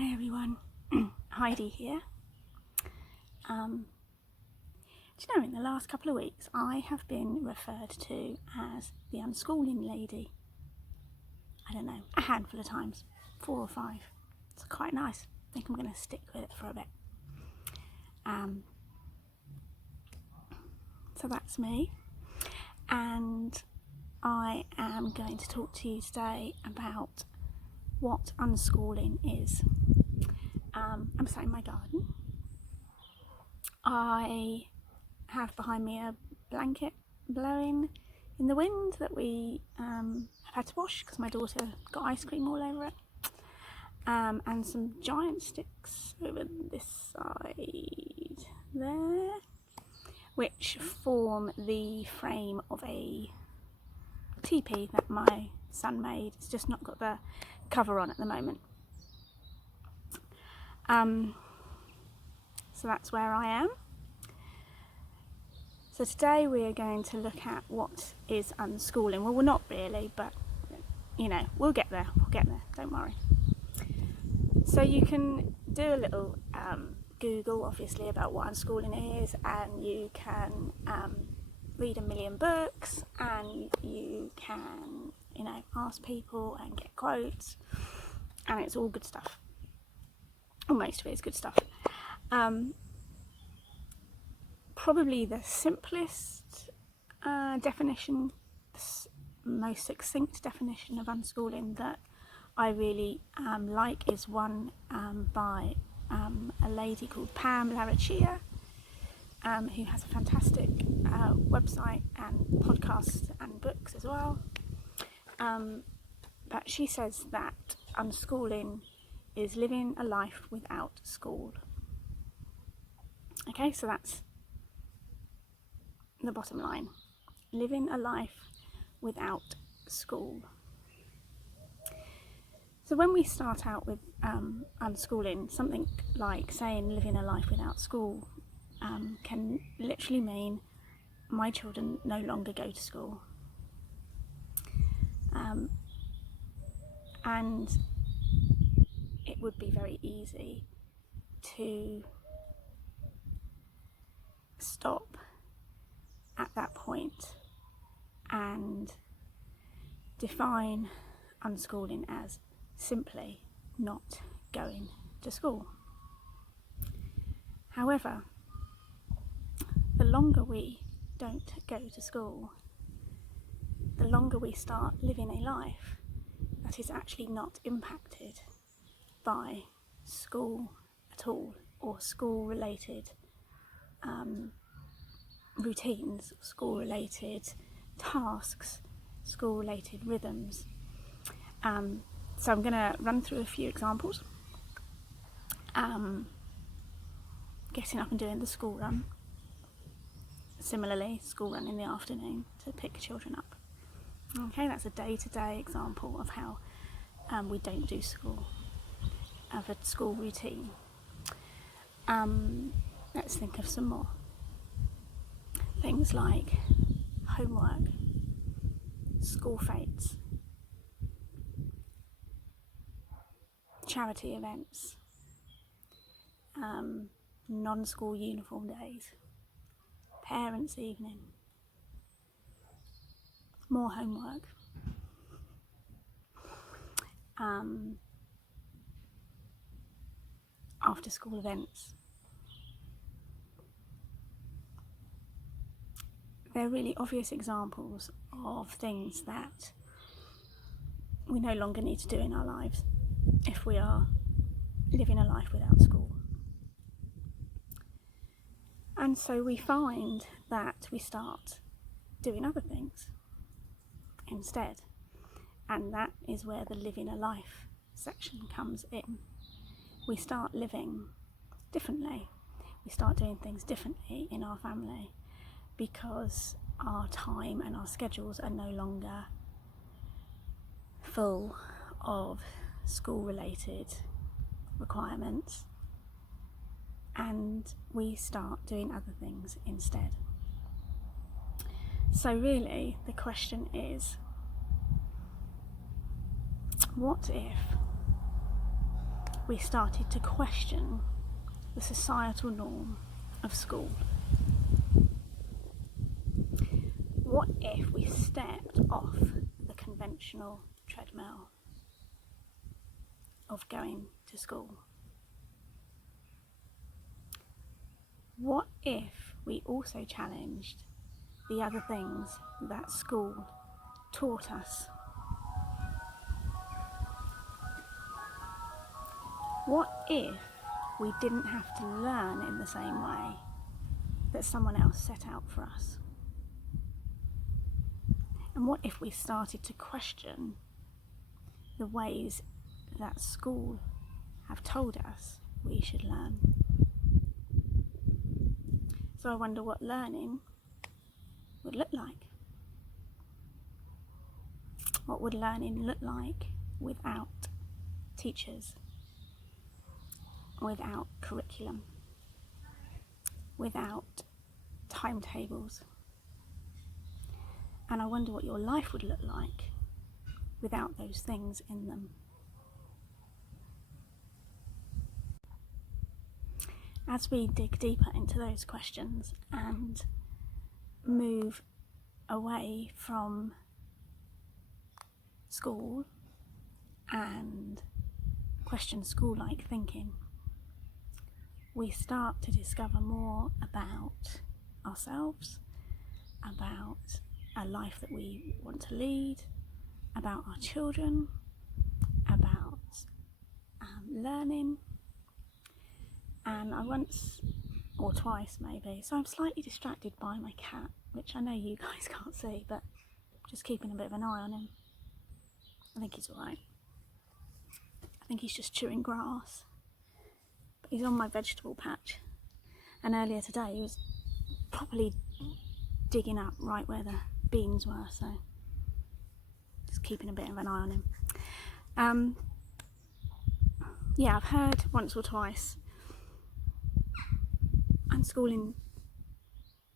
Hi everyone, Heidi here. Do you know, in the last couple of weeks I have been referred to as the unschooling lady. I don't know, a handful of times, 4 or 5. It's quite nice. I think I'm going to stick with it for a bit. So that's me, and I am going to talk to you today about what unschooling is. I'm sat in my garden. I have behind me a blanket blowing in the wind that we have had to wash because my daughter got ice cream all over it, and some giant sticks over this side there, which form the frame of a teepee that my son made. It's just not got the cover on at the moment. So that's where I am. So today we are going to look at what is unschooling. Well, we're not really, but you know, we'll get there, don't worry. So you can do a little Google, obviously, about what unschooling is, and you can read a million books, and you can, you know, ask people and get quotes, and it's all good stuff. Well, most of it is good stuff. Probably the simplest definition, most succinct definition of unschooling that I really like is one by a lady called Pam Larachia, who has a fantastic website and podcast and books as well. But she says that unschooling is living a life without school. Okay, so that's the bottom line. Living a life without school. So when we start out with unschooling, something like saying living a life without school can literally mean my children no longer go to school. And it would be very easy to stop at that point and define unschooling as simply not going to school. However, the longer we don't go to school, the longer we start living a life that is actually not impacted by school at all, or school-related routines, school-related tasks, school-related rhythms. So I'm going to run through a few examples. Getting up and doing the school run. Similarly, school run in the afternoon to pick children up. Okay, that's a day-to-day example of how we don't do school, of a school routine. Let's think of some more. Things like homework, school fetes, charity events, non-school uniform days, parents' evening, more homework, after school events. They're really obvious examples of things that we no longer need to do in our lives if we are living a life without school. And so we find that we start doing other things instead, and that is where the living a life section comes in. We start living differently, we start doing things differently in our family because our time and our schedules are no longer full of school-related requirements, and we start doing other things instead. So really, the question is, what if we started to question the societal norm of school? What if we stepped off the conventional treadmill of going to school? What if we also challenged the other things that school taught us? What if we didn't have to learn in the same way that someone else set out for us? And what if we started to question the ways that school have told us we should learn? So I wonder what learning would look like. What would learning look like without teachers, without curriculum, without timetables? And I wonder what your life would look like without those things in them. As we dig deeper into those questions and move away from school and question school-like thinking, we start to discover more about ourselves, about a life that we want to lead, about our children, about learning. And I once, or twice maybe, so I'm slightly distracted by my cat, which I know you guys can't see, but just keeping a bit of an eye on him. I think he's alright. I think he's just chewing grass. But he's on my vegetable patch. And earlier today he was properly digging up right where the beans were, so just keeping a bit of an eye on him. Yeah, I've heard once or twice unschooling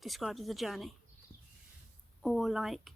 described as a journey, or like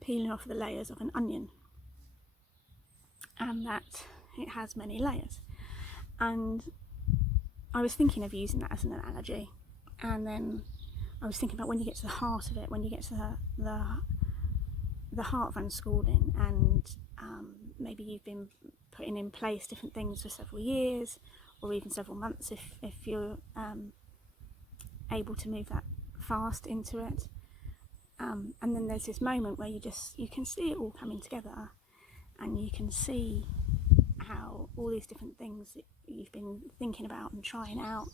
peeling off the layers of an onion, and that it has many layers. And I was thinking of using that as an analogy, and then I was thinking about when you get to the heart of it, when you get to the heart of unschooling, and maybe you've been putting in place different things for several years or even several months if you're able to move that fast into it, and then there's this moment where you can see it all coming together, and you can see how all these different things that you've been thinking about and trying out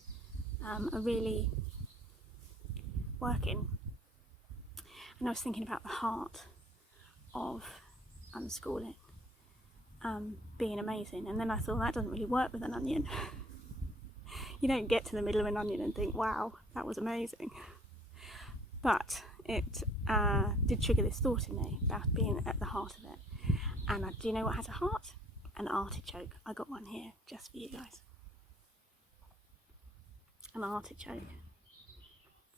are really working. And I was thinking about the heart of unschooling being amazing, and then I thought that doesn't really work with an onion. You don't get to the middle of an onion and think, wow, that was amazing. But it did trigger this thought in me about being at the heart of it. And do you know what has a heart? An artichoke. I got one here just for you guys. An artichoke.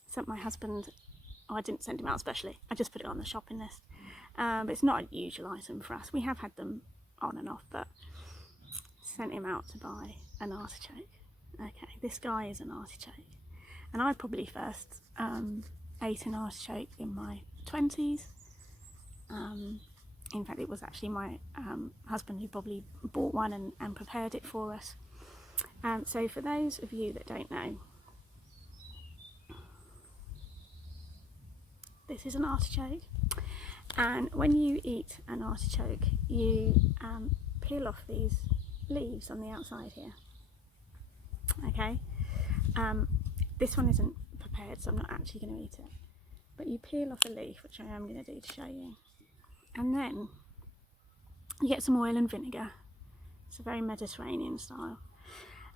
Sent my husband. I didn't send him out specially. I just put it on the shopping list. But it's not a usual item for us. We have had them on and off, but sent him out to buy an artichoke. Okay, this guy is an artichoke. And I probably first ate an artichoke in my 20s. In fact, it was actually my husband who probably bought one and prepared it for us. So for those of you that don't know, this is an artichoke. And when you eat an artichoke, you peel off these leaves on the outside here. Okay, this one isn't prepared, so I'm not actually going to eat it. But you peel off a leaf, which I am going to do to show you. And then you get some oil and vinegar. It's a very Mediterranean style.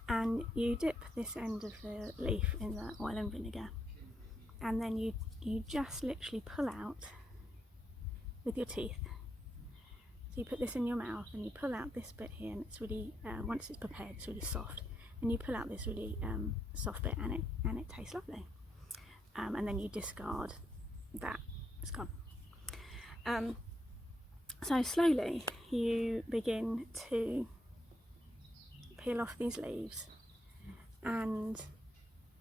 And you dip this end of the leaf in the oil and vinegar. And then you just literally pull out with your teeth. So you put this in your mouth and you pull out this bit here, and it's really, once it's prepared, it's really soft. And you pull out this really soft bit, and it tastes lovely. And then you discard that. It's gone. So slowly you begin to peel off these leaves, and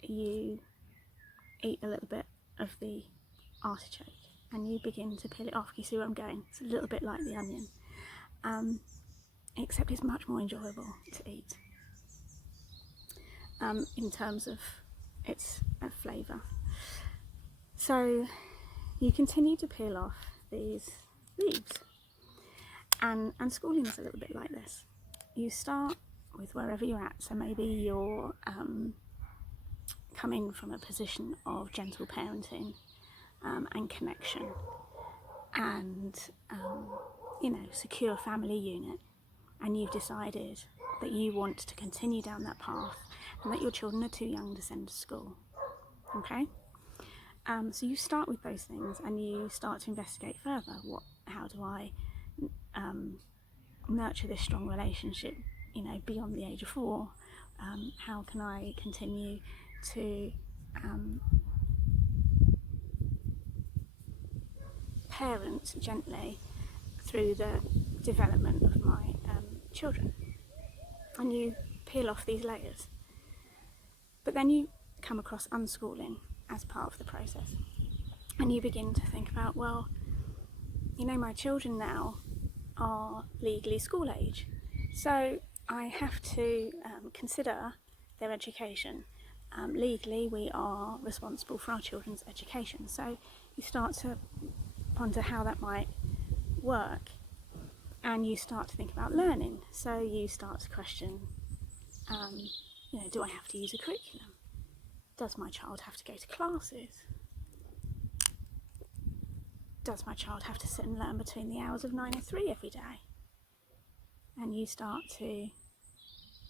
you eat a little bit of the artichoke, and you begin to peel it off. You see where I'm going? It's a little bit like the onion, except it's much more enjoyable to eat in terms of its flavour. So you continue to peel off these leaves, and schooling is a little bit like this. You start with wherever you're at, so maybe you're coming from a position of gentle parenting and connection and secure family unit, and you've decided that you want to continue down that path and that your children are too young to send to school. Okay, so you start with those things and you start to investigate further. How do I nurture this strong relationship, beyond the age of 4? How can I continue to parent gently through the development of my children? And you peel off these layers. But then you come across unschooling as part of the process, and you begin to think about, well, my children now are legally school age, so I have to consider their education. Legally, we are responsible for our children's education, so you start to ponder how that might work, and you start to think about learning. So you start to question, do I have to use a curriculum? Does my child have to go to classes? Does my child have to sit and learn between the hours of 9 and 3 every day? And you start to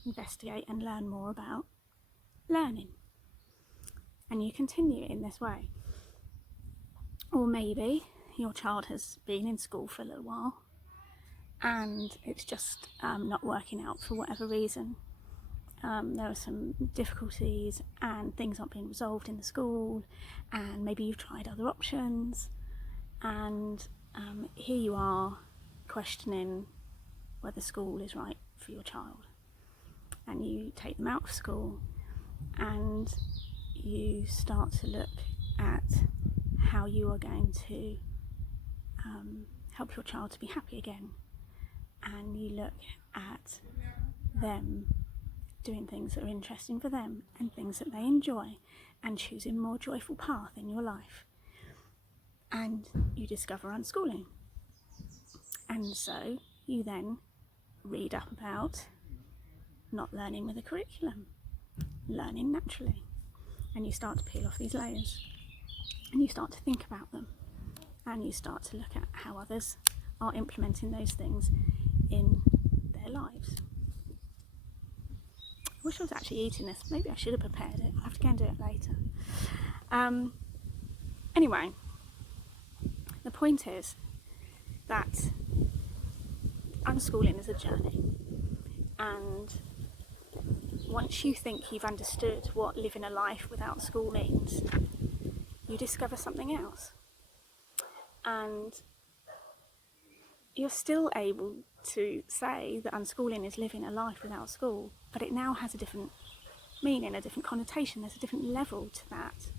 investigate and learn more about learning. And you continue in this way. Or maybe your child has been in school for a little while and it's just not working out for whatever reason. There are some difficulties and things aren't being resolved in the school, and maybe you've tried other options, and here you are questioning whether school is right for your child. And you take them out of school and you start to look at how you are going to help your child to be happy again. And you look at them doing things that are interesting for them and things that they enjoy, and choosing a more joyful path in your life. And you discover unschooling. And so you then read up about not learning with a curriculum, learning naturally. And you start to peel off these layers, and you start to think about them, and you start to look at how others are implementing those things in their lives. I wish I was actually eating this. Maybe I should have prepared it. I'll have to go and do it later. Anyway, the point is that unschooling is a journey, and once you think you've understood what living a life without school means, you discover something else, and you're still able to say that unschooling is living a life without school, but it now has a different meaning, a different connotation. There's a different level to that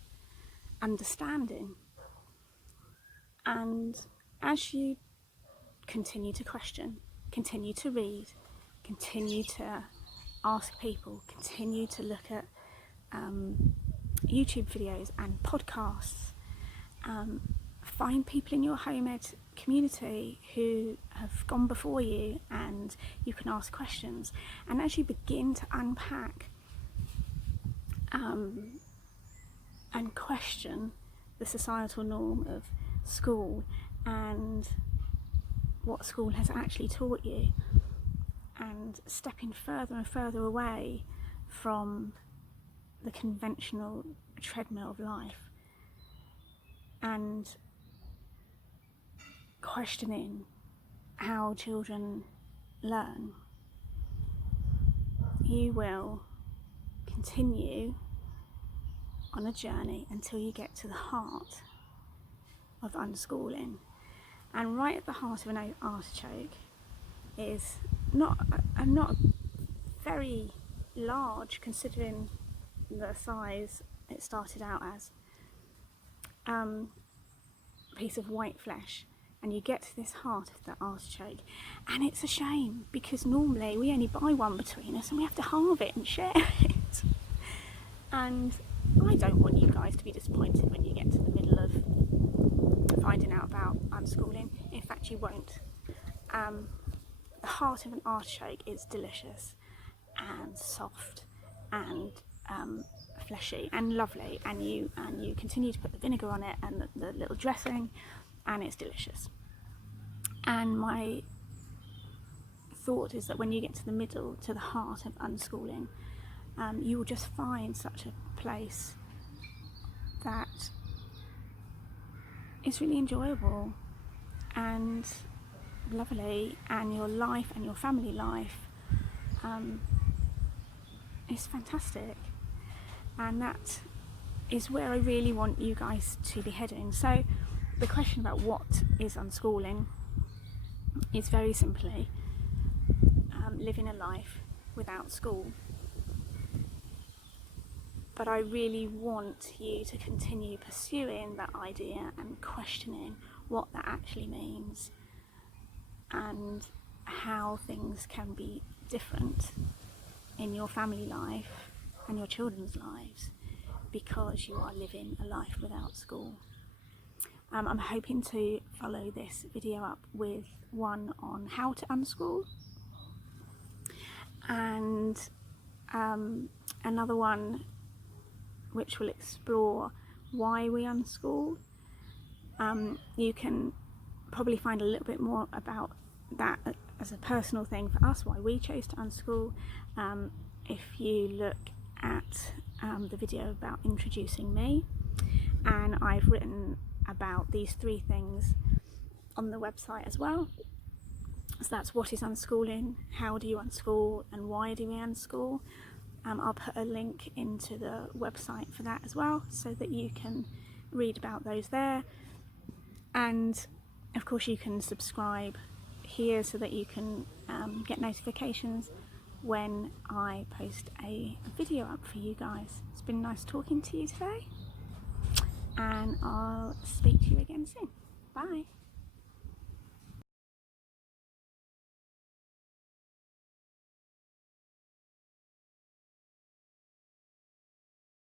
understanding. And as you continue to question, continue to read, continue to ask people, continue to look at YouTube videos and podcasts, find people in your home ed community who have gone before you, and you can ask questions. And as you begin to unpack and question the societal norm of school and what school has actually taught you, and stepping further and further away from the conventional treadmill of life, and questioning how children learn, you will continue on a journey until you get to the heart of unschooling. And right at the heart of an artichoke is not very large, considering the size it started out as, piece of white flesh. And you get to this heart of the artichoke, and it's a shame because normally we only buy one between us and we have to halve it and share it. And I don't want you guys to be disappointed when you get to the middle of finding out about unschooling. In fact, you won't. The heart of an artichoke is delicious and soft and fleshy and lovely, and you continue to put the vinegar on it and the little dressing, and it's delicious. And my thought is that when you get to the middle, to the heart of unschooling, you will just find such a place that is really enjoyable and lovely, and your life and your family life is fantastic. And that is where I really want you guys to be heading. So the question about what is unschooling is very simply living a life without school. But I really want you to continue pursuing that idea and questioning what that actually means and how things can be different in your family life and your children's lives because you are living a life without school. I'm hoping to follow this video up with one on how to unschool, and another one which will explore why we unschool. You can probably find a little bit more about that as a personal thing for us, why we chose to unschool, if you look at the video about introducing me. And I've written about these 3 things on the website as well. So that's what is unschooling, how do you unschool, and why do we unschool. I'll put a link into the website for that as well, so that you can read about those there. And of course you can subscribe here so that you can get notifications when I post a video up for you guys. It's been nice talking to you today, and I'll speak to you again soon. Bye.